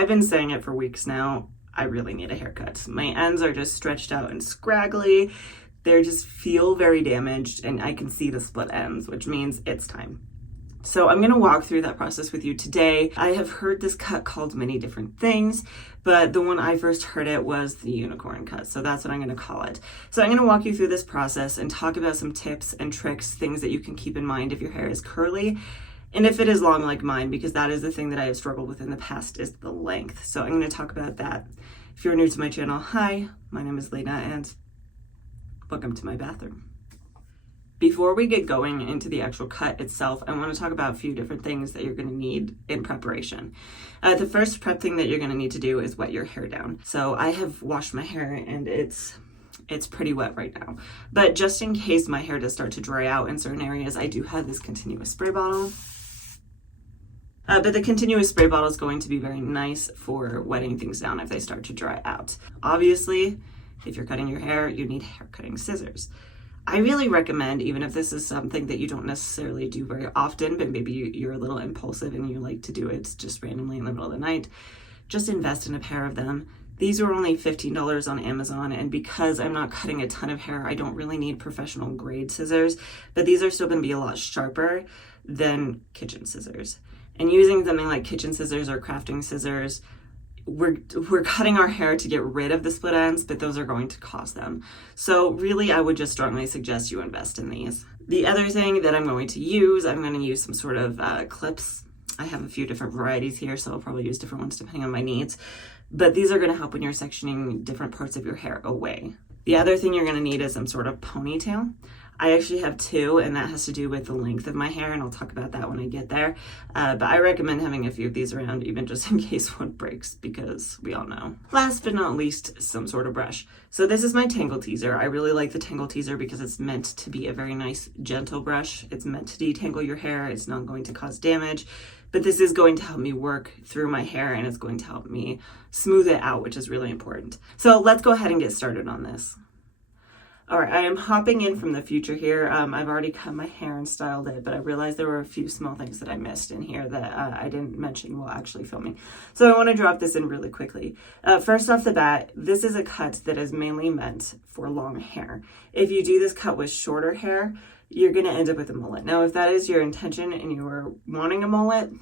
I've been saying it for weeks now. I really need a haircut. My ends are just stretched out and scraggly. They just feel very damaged, and I can see the split ends, which means it's time. So I'm going to walk through that process with you today. I have heard this cut called many different things, but the one I first heard it was the unicorn cut. So that's what I'm going to call it. So I'm going to walk you through this process and talk about some tips and tricks, things that you can keep in mind if your hair is curly. And if it is long like mine, because that is the thing that I have struggled with in the past, is the length. So I'm going to talk about that. If you're new to my channel, hi, my name is Lena and welcome to my bathroom. Before we get going into the actual cut itself, I want to talk about a few different things that you're going to need in preparation. The first prep thing that you're going to need to do is wet your hair down. So I have washed my hair and it's pretty wet right now. But just in case my hair does start to dry out in certain areas, I do have this continuous spray bottle. But the continuous spray bottle is going to be very nice for wetting things down if they start to dry out. Obviously, if you're cutting your hair, you need hair cutting scissors. I really recommend, even if this is something that you don't necessarily do very often, but maybe you're a little impulsive and you like to do it just randomly in the middle of the night, just invest in a pair of them. These are only $15 on Amazon, and because I'm not cutting a ton of hair, I don't really need professional grade scissors, but these are still going to be a lot sharper than kitchen scissors. And using something like kitchen scissors or crafting scissors, we're cutting our hair to get rid of the split ends, but those are going to cause them. So really, I would just strongly suggest you invest in these. The other thing that I'm going to use some sort of clips. I have a few different varieties here, so I'll probably use different ones depending on my needs. But these are going to help when you're sectioning different parts of your hair away. The other thing you're going to need is some sort of ponytail. I actually have two, and that has to do with the length of my hair, and I'll talk about that when I get there. But I recommend having a few of these around, even just in case one breaks, because we all know. Last but not least, some sort of brush. So this is my Tangle Teaser. I really like the Tangle Teaser because it's meant to be a very nice, gentle brush. It's meant to detangle your hair. It's not going to cause damage. But this is going to help me work through my hair, and it's going to help me smooth it out, which is really important. So let's go ahead and get started on this. All right, I am hopping in from the future here. I've already cut my hair and styled it, but I realized there were a few small things that I missed in here that I didn't mention while actually filming. So I want to drop this in really quickly. First off the bat, this is a cut that is mainly meant for long hair. If you do this cut with shorter hair, you're going to end up with a mullet. Now, if that is your intention and you are wanting a mullet,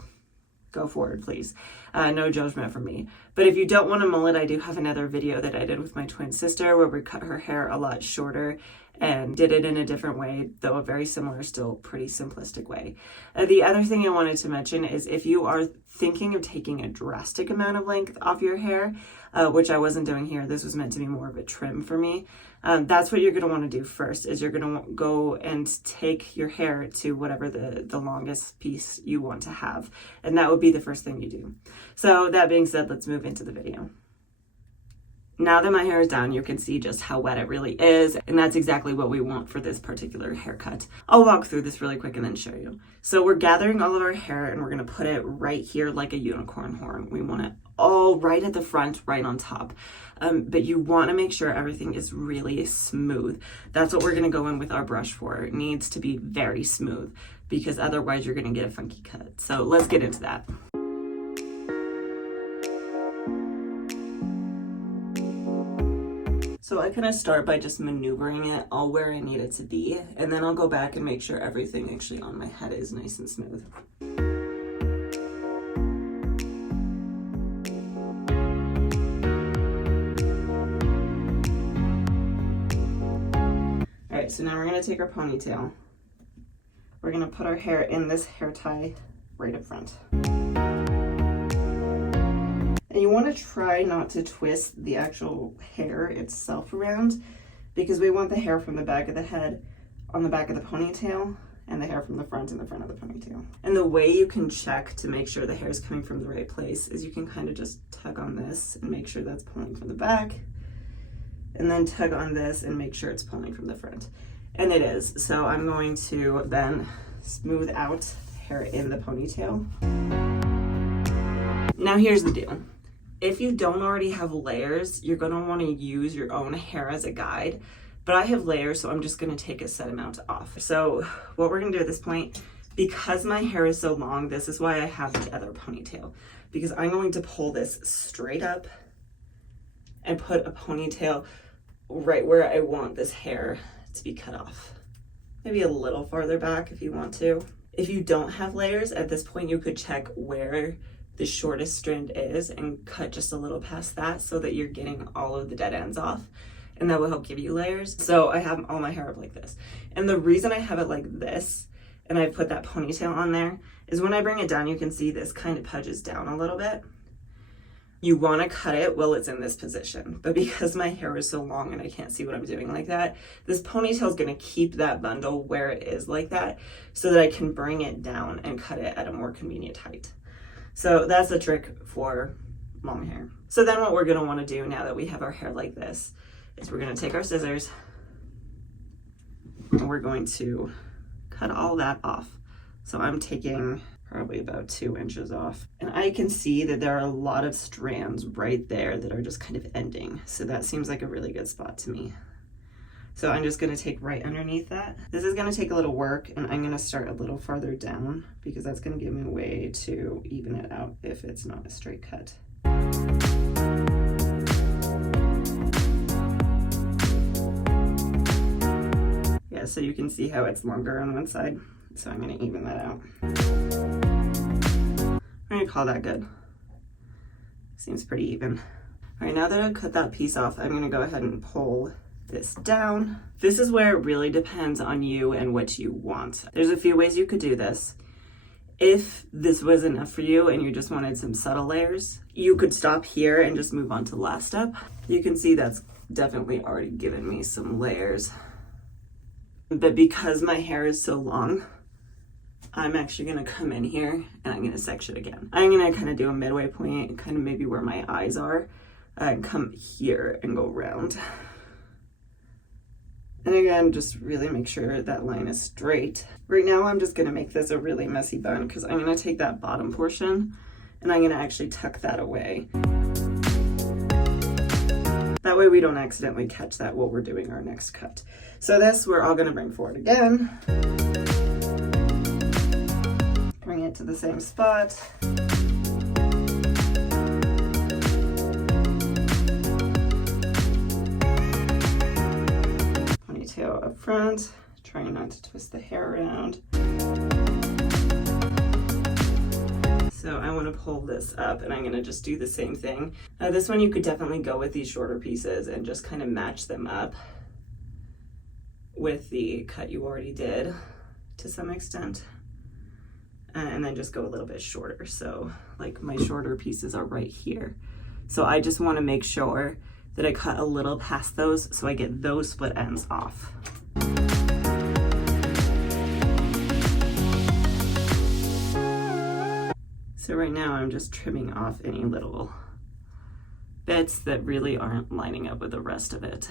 go forward, please. No judgment from me. But if you don't want a mullet, I do have another video that I did with my twin sister where we cut her hair a lot shorter and did it in a different way, though a very similar, still pretty simplistic way. The other thing I wanted to mention is if you are thinking of taking a drastic amount of length off your hair, which I wasn't doing here, this was meant to be more of a trim for me. That's what you're going to want to do first, is you're going to go and take your hair to whatever the longest piece you want to have. And that would be the first thing you do. So that being said, let's move into the video. Now that my hair is down, you can see just how wet it really is, and that's exactly what we want for this particular haircut. I'll walk through this really quick and then show you. So we're gathering all of our hair and we're gonna put it right here like a unicorn horn. We want it all right at the front, right on top. But you wanna make sure everything is really smooth. That's what we're gonna go in with our brush for. It needs to be very smooth because otherwise you're gonna get a funky cut. So let's get into that. So I kind of start by just maneuvering it all where I need it to be, and then I'll go back and make sure everything actually on my head is nice and smooth. All right, so now we're gonna take our ponytail. We're gonna put our hair in this hair tie right up front. And you want to try not to twist the actual hair itself around, because we want the hair from the back of the head on the back of the ponytail and the hair from the front in the front of the ponytail. And the way you can check to make sure the hair is coming from the right place is you can kind of just tug on this and make sure that's pulling from the back, and then tug on this and make sure it's pulling from the front. And it is. So I'm going to then smooth out hair in the ponytail. Now here's the deal. If you don't already have layers, you're going to want to use your own hair as a guide, but I have layers, so I'm just going to take a set amount off. So what we're going to do at this point, because my hair is so long, this is why I have the other ponytail. because I'm going to pull this straight up and put a ponytail right where I want this hair to be cut off. Maybe a little farther back if you want to. If you don't have layers, at this point you could check where the shortest strand is and cut just a little past that so that you're getting all of the dead ends off, and that will help give you layers. So I have all my hair up like this. And the reason I have it like this, and I put that ponytail on there, is when I bring it down, you can see this kind of pudges down a little bit. You want to cut it while it's in this position, but because my hair is so long and I can't see what I'm doing like that, this ponytail is going to keep that bundle where it is like that so that I can bring it down and cut it at a more convenient height. So that's a trick for long hair. So then what we're going to want to do now that we have our hair like this is we're going to take our scissors and we're going to cut all that off. So I'm taking probably about 2 inches off. And I can see that there are a lot of strands right there that are just kind of ending. So that seems like a really good spot to me. So I'm just gonna take right underneath that. This is gonna take a little work, and I'm gonna start a little farther down because that's gonna give me a way to even it out if it's not a straight cut. Yeah, so you can see how it's longer on one side. So I'm gonna even that out. I'm gonna call that good. Seems pretty even. All right, now that I've cut that piece off, I'm gonna go ahead and pull this down. This is where it really depends on you and what you want. There's a few ways you could do this. If this was enough for you and you just wanted some subtle layers, you could stop here and just move on to the last step. You can see that's definitely already given me some layers. But because my hair is so long, I'm actually gonna come in here and I'm gonna section again. I'm gonna kind of do a midway point, kind of maybe where my eyes are, and come here and go round. And again, just really make sure that line is straight. Right now, I'm just gonna make this a really messy bun because I'm gonna take that bottom portion and I'm gonna actually tuck that away. That way we don't accidentally catch that while we're doing our next cut. So this, we're all gonna bring forward again. Bring it to the same spot. Ponytail up front, trying not to twist the hair around. So I want to pull this up and I'm going to just do the same thing. This one you could definitely go with these shorter pieces and just kind of match them up with the cut you already did to some extent. And then just go a little bit shorter. So like my shorter pieces are right here. So I just want to make sure that I cut a little past those so I get those split ends off. So right now I'm just trimming off any little bits that really aren't lining up with the rest of it.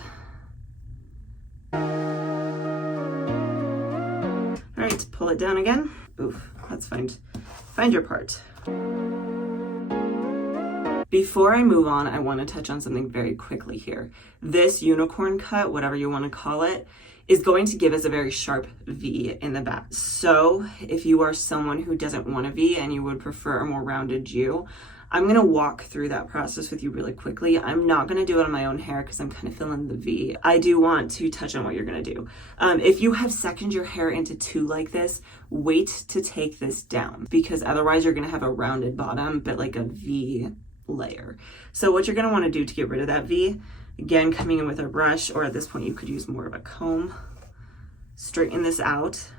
All right, pull it down again. Oof, let's find your part. Before I move on, I want to touch on something very quickly here. This unicorn cut, whatever you want to call it, is going to give us a very sharp V in the back. So if you are someone who doesn't want a V and you would prefer a more rounded U, I'm going to walk through that process with you really quickly. I'm not going to do it on my own hair because I'm kind of feeling the V. I do want to touch on what you're going to do. If you have sectioned your hair into two like this, wait to take this down because otherwise you're going to have a rounded bottom, but like a V layer. So what you're going to want to do to get rid of that V, again, coming in with a brush, or at this point you could use more of a comb, straighten this out.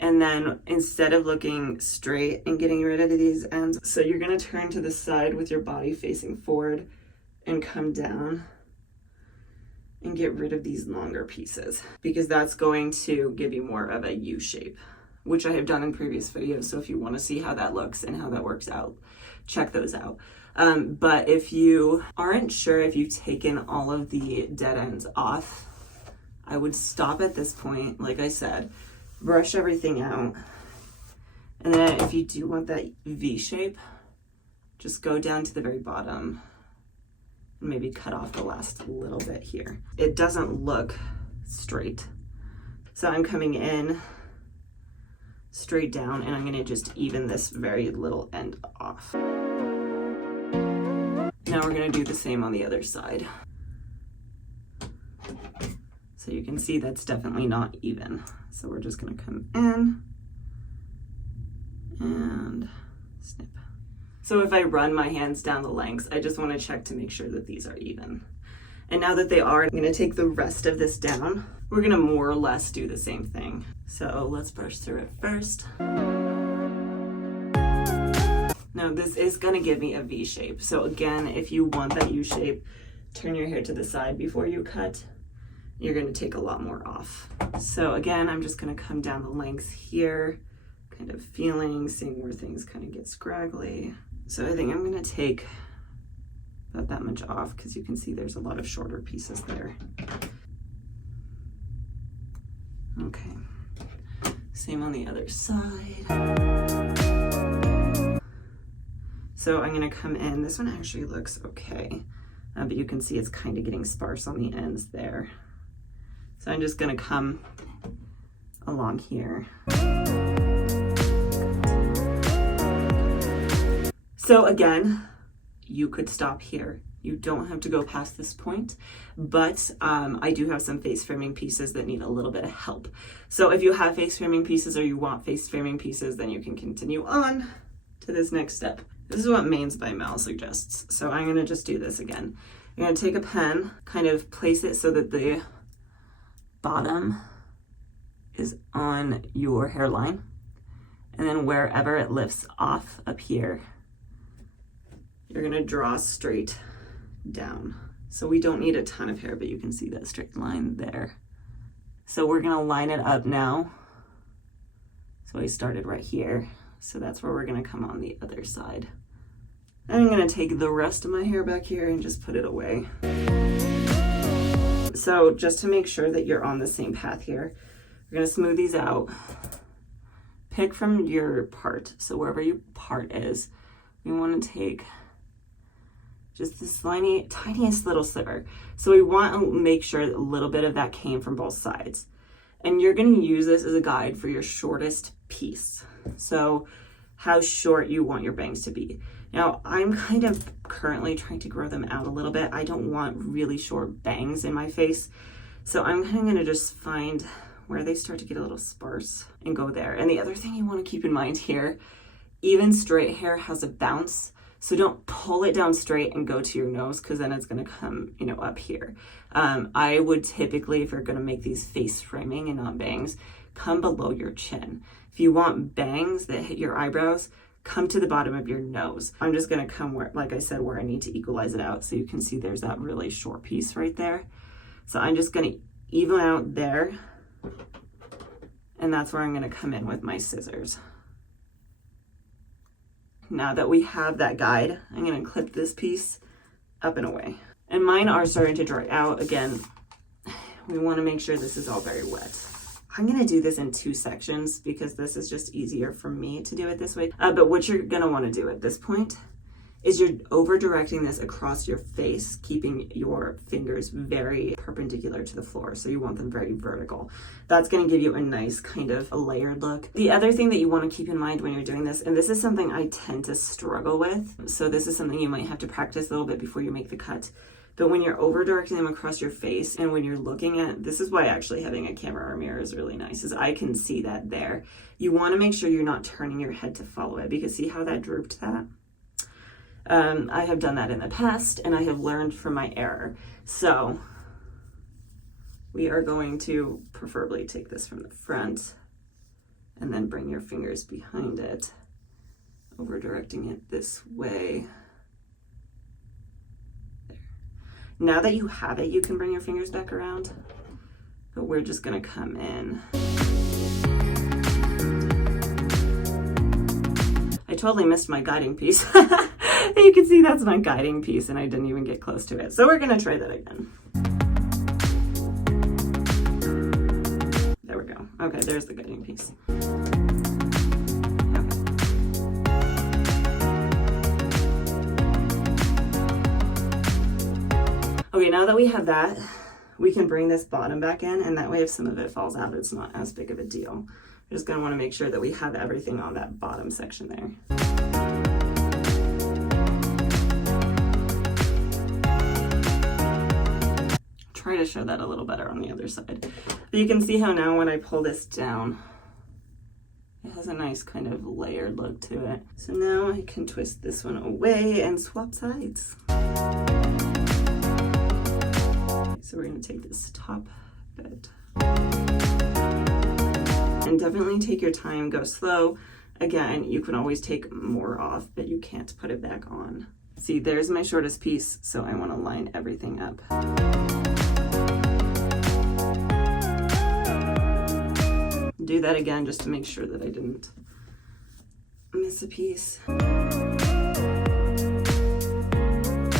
And then instead of looking straight and getting rid of these ends, so you're going to turn to the side with your body facing forward and come down and get rid of these longer pieces because that's going to give you more of a U shape, which I have done in previous videos. So if you want to see how that looks and how that works out, check those out. But if you aren't sure if you've taken all of the dead ends off, I would stop at this point, like I said, brush everything out. And then if you do want that V shape, just go down to the very bottom and maybe cut off the last little bit here. It doesn't look straight. So I'm coming in, straight down, and I'm gonna just even this very little end off. Now we're gonna do the same on the other side. So you can see that's definitely not even. So we're just gonna come in and snip. So if I run my hands down the lengths, I just wanna check to make sure that these are even. And now that they are, I'm gonna take the rest of this down. We're gonna more or less do the same thing. So let's brush through it first. Now this is gonna give me a V shape. So again, if you want that U shape, turn your hair to the side before you cut. You're gonna take a lot more off. So again, I'm just gonna come down the length here, kind of feeling, seeing where things kind of get scraggly. So I think I'm gonna take about that much off because you can see there's a lot of shorter pieces there. Okay, same on the other side. So I'm gonna come in, this one actually looks okay, but you can see it's kind of getting sparse on the ends there. So I'm just gonna come along here. So again, you could stop here. You don't have to go past this point, but I do have some face framing pieces that need a little bit of help. So if you have face framing pieces or you want face framing pieces, then you can continue on to this next step. This is what Mains by Mel suggests. So I'm gonna just do this again. I'm gonna take a pen, kind of place it so that the bottom is on your hairline. And then wherever it lifts off up here, you're gonna draw straight down. So we don't need a ton of hair, but you can see that straight line there. So we're gonna line it up now. So I started right here. So that's where we're gonna come on the other side. I'm gonna take the rest of my hair back here and just put it away. So just to make sure that you're on the same path here, we're gonna smooth these out. Pick from your part. So wherever your part is, we wanna take just this tiniest little sliver. So we want to make sure that a little bit of that came from both sides. And you're going to use this as a guide for your shortest piece. So how short you want your bangs to be. Now, I'm kind of currently trying to grow them out a little bit. I don't want really short bangs in my face. So I'm kind of going to just find where they start to get a little sparse and go there. And the other thing you want to keep in mind here, even straight hair has a bounce. So don't pull it down straight and go to your nose because then it's going to come, up here. I would typically, if you're going to make these face framing and not bangs, come below your chin. If you want bangs that hit your eyebrows, come to the bottom of your nose. I'm just going to come where, like I said, where I need to equalize it out. So you can see there's that really short piece right there. So I'm just going to even out there. And that's where I'm going to come in with my scissors. Now that we have that guide, I'm going to clip this piece up and away. And mine are starting to dry out. Again, we want to make sure this is all very wet. I'm going to do this in 2 sections because this is just easier for me to do it this way. But what you're going to want to do at this point is you're over directing this across your face, keeping your fingers very perpendicular to the floor. So you want them very vertical. That's going to give you a nice kind of a layered look. The other thing that you want to keep in mind when you're doing this, and this is something I tend to struggle with, so this is something you might have to practice a little bit before you make the cut. But when you're over directing them across your face and when you're looking at, this is why actually having a camera or mirror is really nice, is I can see that there. You want to make sure you're not turning your head to follow it because see how that drooped that? I have done that in the past and I have learned from my error. So we are going to preferably take this from the front and then bring your fingers behind it, over directing it this way. There. Now that you have it, you can bring your fingers back around, but we're just gonna come in. I totally missed my guiding piece. You can see that's my guiding piece and I didn't even get close to it. So we're gonna try that again. There we go. Okay, there's the guiding piece. Okay, now that we have that, we can bring this bottom back in and that way if some of it falls out, it's not as big of a deal. We're just gonna wanna make sure that we have everything on that bottom section there. Try to show that a little better on the other side. But you can see how now when I pull this down, it has a nice kind of layered look to it. So now I can twist this one away and swap sides. So we're gonna take this top bit. And definitely take your time, go slow. Again, you can always take more off, but you can't put it back on. See, there's my shortest piece, so I wanna line everything up. Do that again just to make sure that I didn't miss a piece. I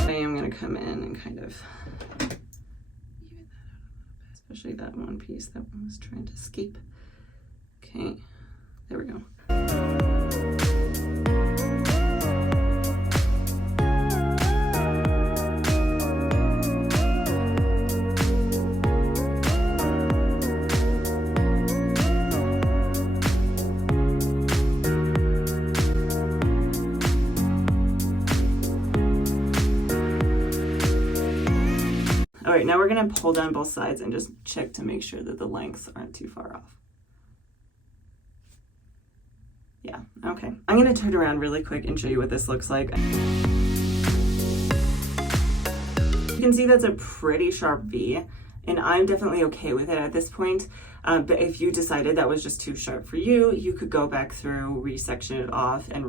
am gonna come in and kind of even that out a little bit, especially that one piece that one was trying to escape. Okay, there we go. All right, now we're gonna pull down both sides and just check to make sure that the lengths aren't too far off. Yeah, okay. I'm gonna turn around really quick and show you what this looks like. You can see that's a pretty sharp V, and I'm definitely okay with it at this point. But if you decided that was just too sharp for you, you could go back through, resection it off, and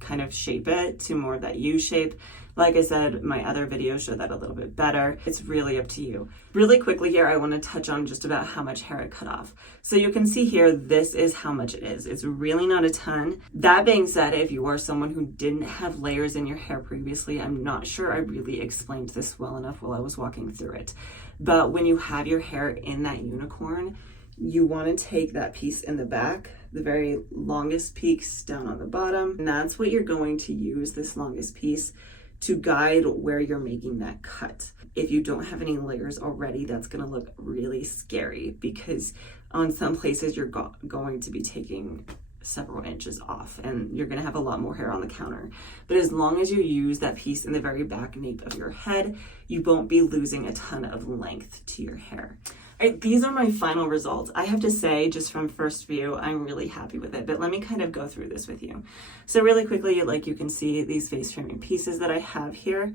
kind of shape it to more that U shape. Like I said, my other videos show that a little bit better. It's really up to you. Really quickly here, I want to touch on just about how much hair I cut off. So you can see here, this is how much it is. It's really not a ton. That being said, if you are someone who didn't have layers in your hair previously, I'm not sure I really explained this well enough while I was walking through it. But when you have your hair in that unicorn, you want to take that piece in the back, the very longest peaks down on the bottom, and that's what you're going to use, this longest piece, to guide where you're making that cut. If you don't have any layers already, that's going to look really scary because on some places you're going to be taking several inches off and you're going to have a lot more hair on the counter. But as long as you use that piece in the very back nape of your head, you won't be losing a ton of length to your hair. All right, these are my final results. I have to say, just from first view, I'm really happy with it, but let me kind of go through this with you. So really quickly, like you can see these face framing pieces that I have here.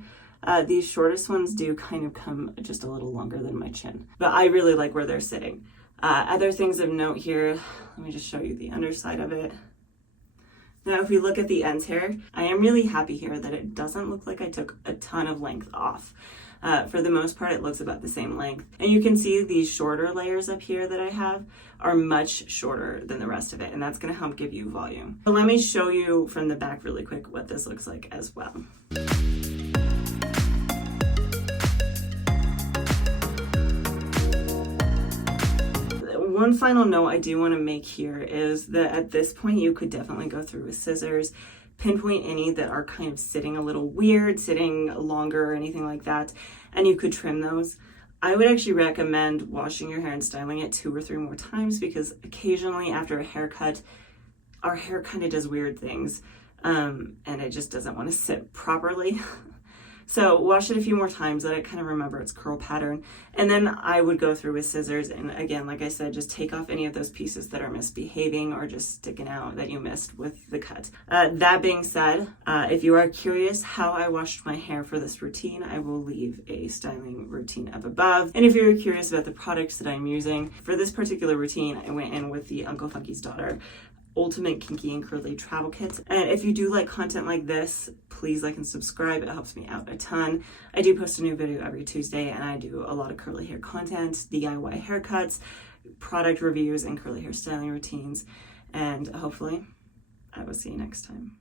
These shortest ones do kind of come just a little longer than my chin, but I really like where they're sitting. Other things of note here, let me just show you the underside of it. Now, if we look at the ends here, I am really happy here that it doesn't look like I took a ton of length off. For the most part, it looks about the same length. And you can see these shorter layers up here that I have are much shorter than the rest of it, and that's gonna help give you volume. But let me show you from the back really quick what this looks like as well. One final note I do want to make here is that at this point you could definitely go through with scissors, pinpoint any that are kind of sitting a little weird, sitting longer or anything like that, and you could trim those. I would actually recommend washing your hair and styling it 2 or 3 more times because occasionally after a haircut, our hair kind of does weird things and it just doesn't want to sit properly. So wash it a few more times, let it kind of remember its curl pattern. And then I would go through with scissors. And again, like I said, just take off any of those pieces that are misbehaving or just sticking out that you missed with the cut. That being said, if you are curious how I washed my hair for this routine, I will leave a styling routine up above. And if you're curious about the products that I'm using, for this particular routine, I went in with the Uncle Funky's Daughter Ultimate Kinky and Curly Travel Kit. And if you do like content like this, please like and subscribe. It helps me out a ton. I do post a new video every Tuesday and I do a lot of curly hair content, DIY haircuts, product reviews, and curly hair styling routines. And hopefully I will see you next time.